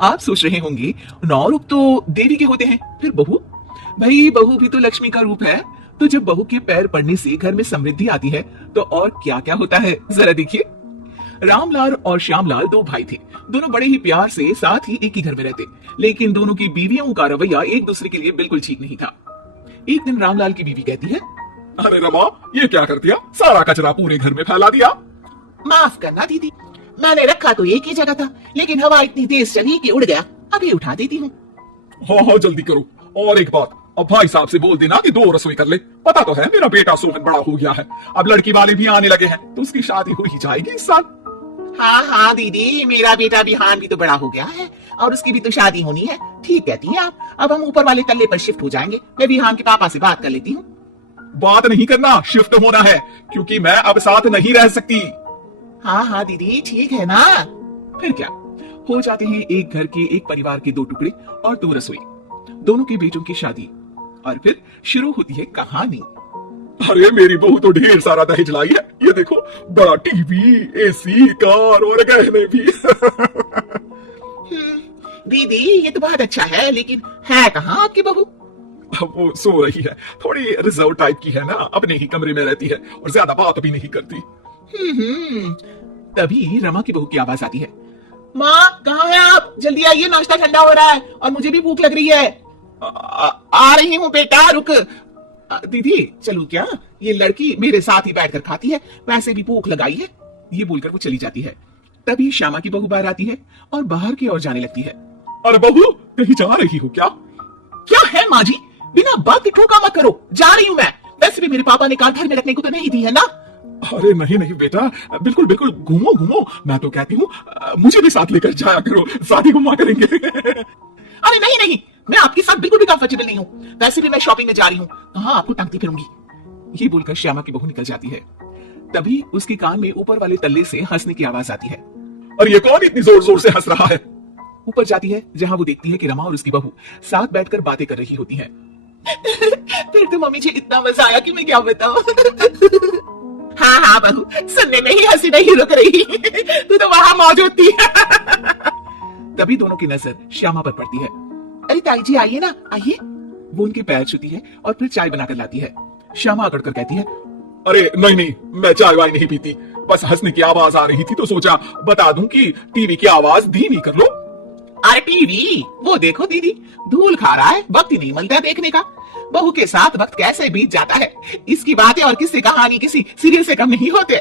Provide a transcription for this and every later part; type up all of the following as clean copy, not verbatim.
आप सोच रहे होंगे 9 रूप तो देवी के होते हैं, फिर बहू? भाई बहू भी तो लक्ष्मी का रूप है। तो जब बहू के पैर पड़ने से घर में समृद्धि आती है तो और क्या क्या होता है जरा देखिए। रामलाल और श्यामलाल दो भाई थे। दोनों बड़े ही प्यार से साथ ही एक ही घर में रहते, लेकिन दोनों की बीवियों का रवैया एक दूसरे के लिए बिल्कुल ठीक नहीं था। एक दिन रामलाल की बीवी कहती है, अरे रमा, ये क्या कर दिया? सारा कचरा पूरे घर में फैला दिया। माफ करना दीदी, मैंने रखा तो एक ही जगह था, लेकिन हवा इतनी तेज चली कि उड़ गया। अभी उठा देती हूँ। हाँ हाँ जल्दी करो। और एक बात, अब भाई साहब से बोल देना कि 2 रसोई कर ले। पता तो है मेरा बेटा सोहन बड़ा हो गया है, अब लड़की वाले भी आने लगे हैं, तो उसकी शादी हो ही जाएगी इस साल। हाँ हाँ दीदी, मेरा बेटा विहान भी तो बड़ा हो गया है और उसकी भी तो शादी होनी है। ठीक कहती हैं आप। अब हम ऊपर वाले तल्ले पर शिफ्ट हो जाएंगे। मैं विहान के पापा से बात कर लेती हूँ। बात नहीं करना, शिफ्ट होना है, क्योंकि मैं अब साथ नहीं रह सकती। हाँ हाँ दीदी, ठीक है ना। फिर क्या हो जाते हैं एक घर के एक परिवार के 2 टुकड़े और 2 रसोई, दोनों के बेटों की शादी। और फिर शुरू होती है कहानी। अरे मेरी बहू तो ढेर सारा दहेज लाई है। ये देखो, बड़ा टीवी, एसी, कार और गहने भी। दीदी ये तो बहुत अच्छा है, लेकिन है कहाँ आपकी बहू? अब वो सो रही है, थोड़ी रिजर्व टाइप की है ना, अपने ही कमरे में रहती है और ज्यादा बात भी नहीं करती। तभी रमा की बहू की आवाज आती है, माँ कहाँ है आप? जल्दी आइए, नाश्ता ठंडा हो रहा है और मुझे भी भूख लग रही है। आ रही हूँ बेटा, रुक। दीदी चलू क्या? ये लड़की मेरे साथ ही बैठकर खाती है, वैसे भी भूख लगाई है। ये बोलकर वो चली जाती है। तभी श्यामा की बहू बाहर आती है और बाहर की ओर जाने लगती है। अरे बहू, कहीं जा रही हो क्या? क्या है माँ जी, बिना बात के ठोका मत करो। जा रही हूँ मैं। वैसे भी मेरे पापा ने कार घर में रखने को तो नहीं दी है ना। अरे नहीं नहीं बेटा, बिल्कुल बिल्कुल, घूमो घूमो। मैं तो कहती हूँ मुझे भी साथ लेकर जाया करो, साथ ही घुमा करेंगे। अरे नहीं नहीं, मैं आपके साथ बिल्कुल भी कंफर्टेबल नहीं हूँ। वैसे भी मैं शॉपिंग में जा रही हूँ, कहाँ आपको टांगती फिरूंगी। ये बोलकर श्यामा की बहू निकल जाती है। तभी उसके कान में ऊपर वाले तल्ले से हंसने की आवाज आती है। और ये कौन इतनी जोर जोर से हंस रहा है? ऊपर जाती है, जहां वो देखती है कि रमा और उसकी बहू साथ बैठकर बातें कर रही होती हैं। फिर तो मम्मी जी इतना मजा आया कि मैं क्या बताऊं। हाँ हाँ बहू, सुनने में ही हंसी नहीं रुक रही। तू तो वहां मौजूद थी। तभी दोनों की नजर श्यामा पर पड़ती है। अरे ताई जी आइए ना, आइए। वो उनके पैर छूती है और फिर चाय बनाकर लाती है। श्यामा अकड़ कर कहती है, अरे नहीं नहीं, मैं चाय वाय नहीं पीती, बस हंसने की आवाज आ रही थी तो सोचा बता दूं कि टीवी की आवाज धीमी कर लो। अरे टीवी वो देखो दीदी, धूल खा रहा है, वक्त ही नहीं मिलता देखने का। बहू के साथ वक्त कैसे बीत जाता है, इसकी बातें और किसी कहानी किसी सीरियल से कम नहीं होते।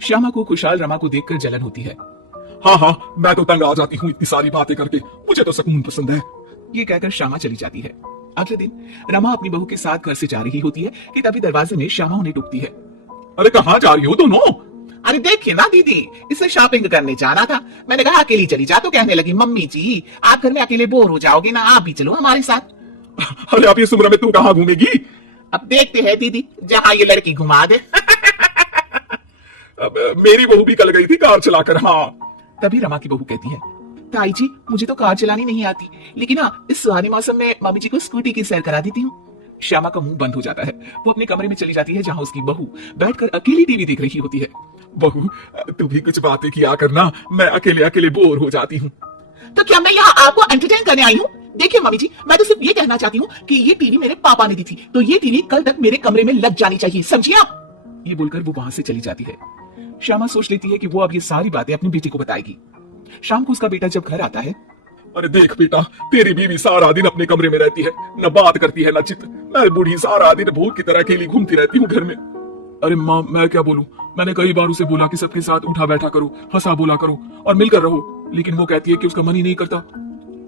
श्यामा को खुशहाल रमा को देखकर जलन होती है। हाँ हाँ, मैं तो तंग आ जाती हूँ इतनी सारी बातें करके, मुझे तो सुकून पसंद है। ये कहकर श्यामा चली जाती है। अगले दिन रमा अपनी बहू के साथ घर से जा रही होती है कि तभी दरवाजे में श्यामा उन्हें टूकती है। अरे कहाँ जा रही हो दोनों? अरे देखिए ना दीदी, इसे शॉपिंग करने जाना था। मैंने कहा अकेली चली जा, तो कहने लगी मम्मी जी आप घर में अकेले बोर हो जाओगे ना, आप भी चलो हमारे साथ। अरे आप इस उम्र में तू कहाँ घूमेगी? अब देखते हैं दीदी, जहाँ ये लड़की घुमा दे। अब मेरी बहू भी कल गई थी कार चलाकर। हाँ। तभी रमा की बहू कहती है, ताई जी मुझे तो कार चलानी नहीं आती, लेकिन हाँ इस सुहाने मौसम में मम्मी जी को स्कूटी की सैर करा देती हूँ। श्यामा का मुंह बंद हो जाता है। वो अपने कमरे में चली जाती है, जहां उसकी बहू बैठकर अकेली टीवी देख रही होती है। बहू तू भी कुछ बातें किया करना, मैं अकेले अकेले बोर हो जाती हूँ। तो क्या मैं यहाँ आपको एंटरटेन करने आई हूँ? देखिए मम्मी जी, मैं तो सिर्फ ये कहना चाहती हूँ कि ये टीवी मेरे पापा ने दी थी, तो ये टीवी कल तक मेरे कमरे में लग जानी चाहिए, समझिए आप? ये बोलकर वो वहां से चली जाती है। श्यामा सोच लेती है कि वो अब ये सारी बातें अपनी बेटी को बताएगी। शाम को उसका बेटा जब घर आता है, अरे देख बेटा, तेरी बीवी सारा दिन अपने कमरे में रहती है, न बात करती है न चित। मैं बूढ़ी सारा दिन भूत की तरह अकेली घूमती रहती हूँ घर में। अरे माँ मैं क्या बोलूं, मैंने कई बार उसे बोला कि सबके साथ उठा बैठा करो, हंसा बोला करो और मिलकर रहो, लेकिन वो कहती है कि उसका मन ही नहीं करता।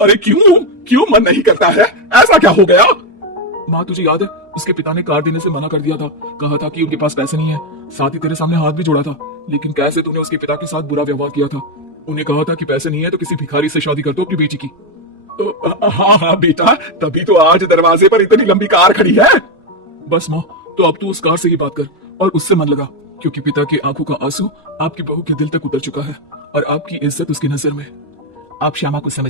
अरे क्यों क्यों मन नहीं करता है? ऐसा क्या हो गया? माँ तुझे याद है, उसके पिता ने कार देने से मना कर दिया था, कहा था कि उनके पास पैसे नहीं है, साथ ही तेरे सामने हाथ भी जोड़ा था, लेकिन कैसे तूने उसके पिता के साथ बुरा व्यवहार किया था। उन्हें कहा था कि पैसे नहीं है तो किसी भिखारी से शादी कर दो अपनी बेटी की। तो हाँ हाँ बेटा, तभी तो आज दरवाजे पर इतनी लंबी कार खड़ी है। बस माँ, तो अब तू उस कार से ही बात कर और उससे मन लगा, क्योंकि पिता की आंखों का आंसू आपकी बहू के दिल तक उतर चुका है और आपकी इज्जत उसकी नजर में। आप श्यामा को समझ